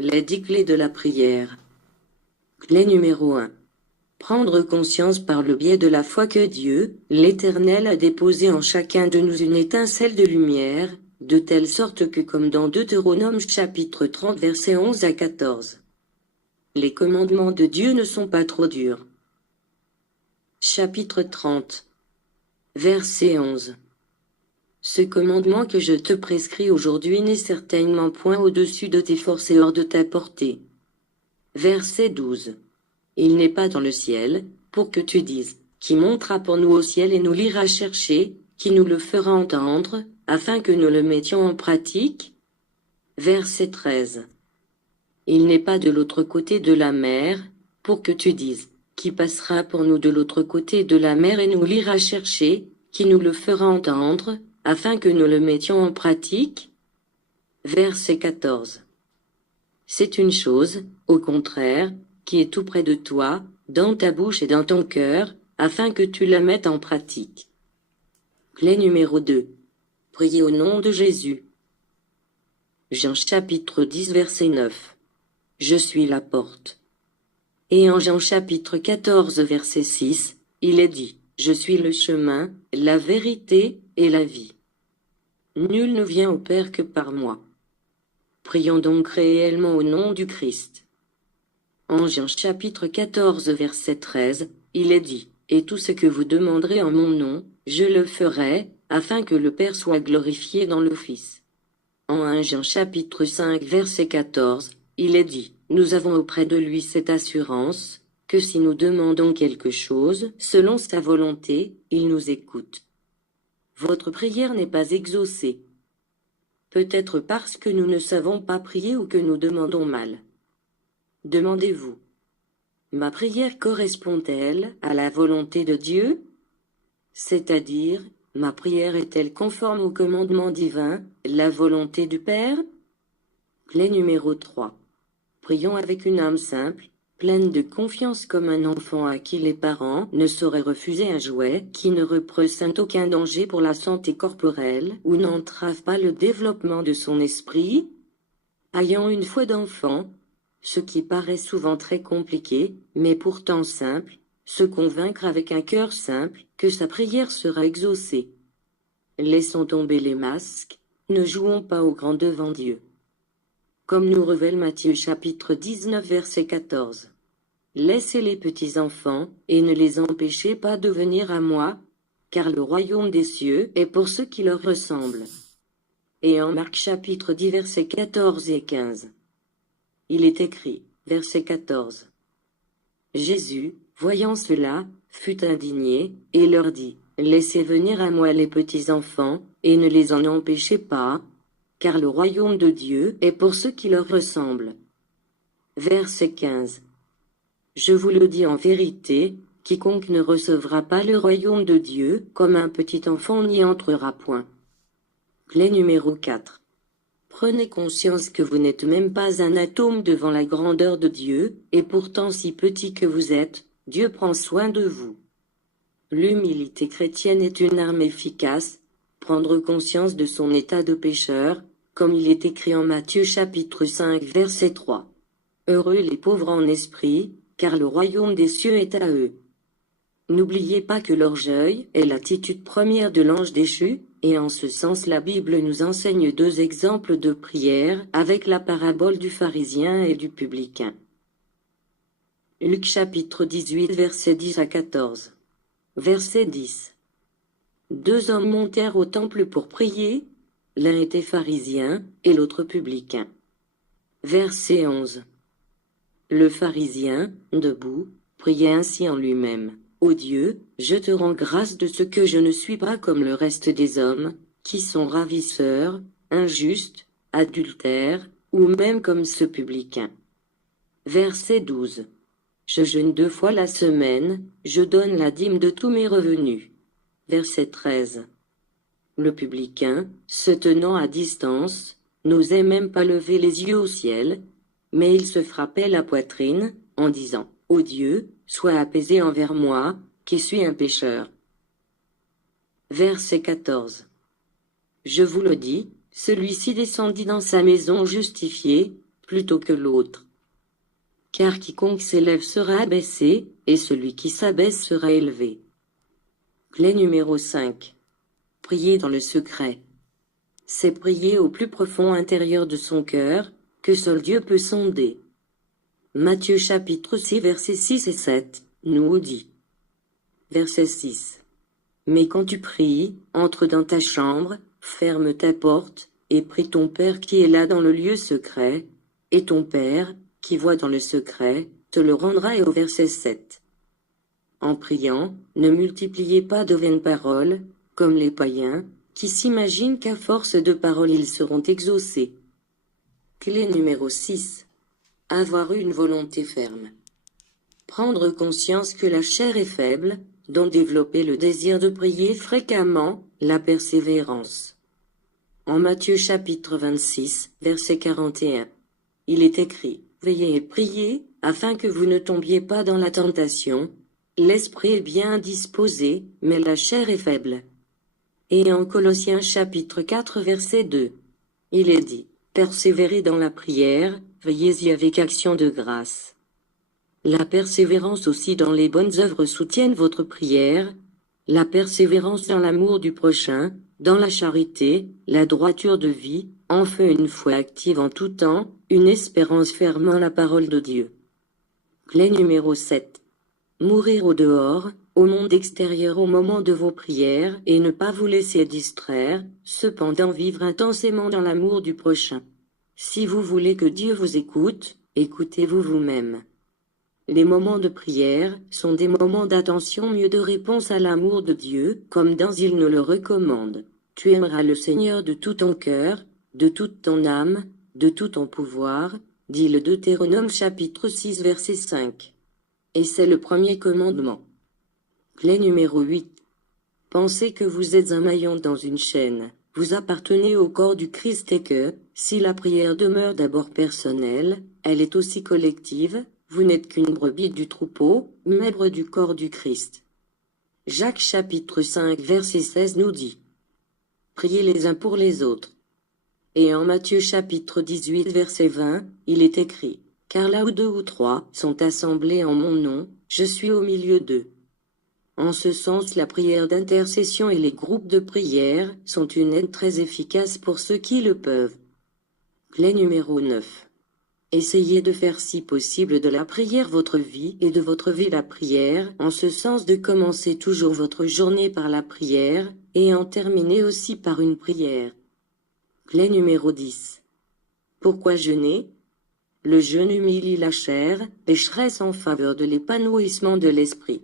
Les 10 clés de la prière. Clé numéro 1. Prendre conscience par le biais de la foi que Dieu, l'Éternel, a déposé en chacun de nous une étincelle de lumière, de telle sorte que comme dans Deutéronome chapitre 30 versets 11 à 14. Les commandements de Dieu ne sont pas trop durs. Chapitre 30. Verset 11. Ce commandement que je te prescris aujourd'hui n'est certainement point au-dessus de tes forces et hors de ta portée. Verset 12. Il n'est pas dans le ciel, pour que tu dises, qui montera pour nous au ciel et nous l'ira chercher, qui nous le fera entendre, afin que nous le mettions en pratique. Verset 13. Il n'est pas de l'autre côté de la mer, pour que tu dises, qui passera pour nous de l'autre côté de la mer et nous l'ira chercher, qui nous le fera entendre, afin que nous le mettions en pratique. Verset 14. C'est une chose, au contraire, qui est tout près de toi, dans ta bouche et dans ton cœur, afin que tu la mettes en pratique. Clé numéro 2. Priez au nom de Jésus. Jean chapitre 10 verset 9. Je suis la porte. Et en Jean chapitre 14 verset 6, il est dit, je suis le chemin, la vérité et la vie. Nul ne vient au Père que par moi. Prions donc réellement au nom du Christ. En Jean chapitre 14 verset 13, il est dit, et tout ce que vous demanderez en mon nom, je le ferai, afin que le Père soit glorifié dans le Fils. En 1 Jean chapitre 5 verset 14, il est dit, nous avons auprès de lui cette assurance, que si nous demandons quelque chose, selon sa volonté, il nous écoute. Votre prière n'est pas exaucée. Peut-être parce que nous ne savons pas prier ou que nous demandons mal. Demandez-vous. Ma prière correspond-elle à la volonté de Dieu? C'est-à-dire, ma prière est-elle conforme au commandement divin, la volonté du Père? Clé numéro 3. Prions avec une âme simple, pleine de confiance comme un enfant à qui les parents ne sauraient refuser un jouet qui ne représente aucun danger pour la santé corporelle ou n'entrave pas le développement de son esprit. Ayant une foi d'enfant, ce qui paraît souvent très compliqué, mais pourtant simple, se convaincre avec un cœur simple que sa prière sera exaucée. Laissons tomber les masques, ne jouons pas au grand devant Dieu. Comme nous révèle Matthieu chapitre 19 verset 14. Laissez les petits enfants, et ne les empêchez pas de venir à moi, car le royaume des cieux est pour ceux qui leur ressemblent. Et en Marc chapitre 10 versets 14 et 15. Il est écrit, verset 14. Jésus, voyant cela, fut indigné, et leur dit, laissez venir à moi les petits enfants, et ne les en empêchez pas, car le royaume de Dieu est pour ceux qui leur ressemblent. Verset 15. Je vous le dis en vérité, quiconque ne recevra pas le royaume de Dieu comme un petit enfant n'y entrera point. Clé numéro 4. Prenez conscience que vous n'êtes même pas un atome devant la grandeur de Dieu, et pourtant si petit que vous êtes, Dieu prend soin de vous. L'humilité chrétienne est une arme efficace, prendre conscience de son état de pécheur, comme il est écrit en Matthieu chapitre 5 verset 3. Heureux les pauvres en esprit, car le royaume des cieux est à eux. N'oubliez pas que l'orgueil est l'attitude première de l'ange déchu, et en ce sens la Bible nous enseigne 2 exemples de prière avec la parabole du pharisien et du publicain. Luc chapitre 18 versets 10 à 14. Verset 10. 2 hommes montèrent au temple pour prier, l'un était pharisien et l'autre publicain. Verset 11. Le pharisien, debout, priait ainsi en lui-même. Ô Dieu, je te rends grâce de ce que je ne suis pas comme le reste des hommes, qui sont ravisseurs, injustes, adultères, ou même comme ce publicain. Verset 12. Je jeûne 2 fois la semaine, je donne la dîme de tous mes revenus. Verset 13. Le publicain, se tenant à distance, n'osait même pas lever les yeux au ciel, mais il se frappait la poitrine, en disant, ô Dieu, sois apaisé envers moi, qui suis un pécheur. Verset 14. Je vous le dis, celui-ci descendit dans sa maison justifié, plutôt que l'autre. Car quiconque s'élève sera abaissé, et celui qui s'abaisse sera élevé. Clé numéro 5. Prier dans le secret. C'est prier au plus profond intérieur de son cœur, que seul Dieu peut sonder. Matthieu chapitre 6 versets 6 et 7, nous dit. Verset 6. Mais quand tu pries, entre dans ta chambre, ferme ta porte, et prie ton Père qui est là dans le lieu secret, et ton Père, qui voit dans le secret, te le rendra. Et au verset 7. En priant, ne multipliez pas de vaines paroles, comme les païens, qui s'imaginent qu'à force de paroles ils seront exaucés. Clé numéro 6. Avoir une volonté ferme. Prendre conscience que la chair est faible, dont développer le désir de prier fréquemment, la persévérance. En Matthieu chapitre 26, verset 41. Il est écrit, « Veillez et priez, afin que vous ne tombiez pas dans la tentation. L'esprit est bien disposé, mais la chair est faible. » Et en Colossiens chapitre 4 verset 2. Il est dit, « Persévérez dans la prière, veillez-y avec action de grâce. » La persévérance aussi dans les bonnes œuvres soutiennent votre prière, la persévérance dans l'amour du prochain, dans la charité, la droiture de vie, enfin une foi active en tout temps, une espérance fermant la parole de Dieu. Clé numéro 7. Mourir au dehors, au monde extérieur au moment de vos prières et ne pas vous laisser distraire, cependant vivre intensément dans l'amour du prochain. Si vous voulez que Dieu vous écoute, écoutez-vous vous-même. Les moments de prière sont des moments d'attention, mieux de réponse à l'amour de Dieu, comme dans Il nous le recommande. Tu aimeras le Seigneur de tout ton cœur, de toute ton âme, de tout ton pouvoir, dit le Deutéronome chapitre 6 verset 5. Et c'est le premier commandement. Clé numéro 8. Pensez que vous êtes un maillon dans une chaîne. Vous appartenez au corps du Christ et que, si la prière demeure d'abord personnelle, elle est aussi collective. Vous n'êtes qu'une brebis du troupeau, membre du corps du Christ. Jacques chapitre 5 verset 16 nous dit. Priez les uns pour les autres. Et en Matthieu chapitre 18 verset 20, il est écrit. Car là où 2 ou 3 sont assemblés en mon nom, je suis au milieu d'eux. En ce sens, la prière d'intercession et les groupes de prière sont une aide très efficace pour ceux qui le peuvent. Clé numéro 9. Essayez de faire si possible de la prière votre vie et de votre vie la prière, en ce sens de commencer toujours votre journée par la prière, et en terminer aussi par une prière. Clé numéro 10. Pourquoi jeûner? Le jeûne humilie la chair, pécheresse en faveur de l'épanouissement de l'esprit.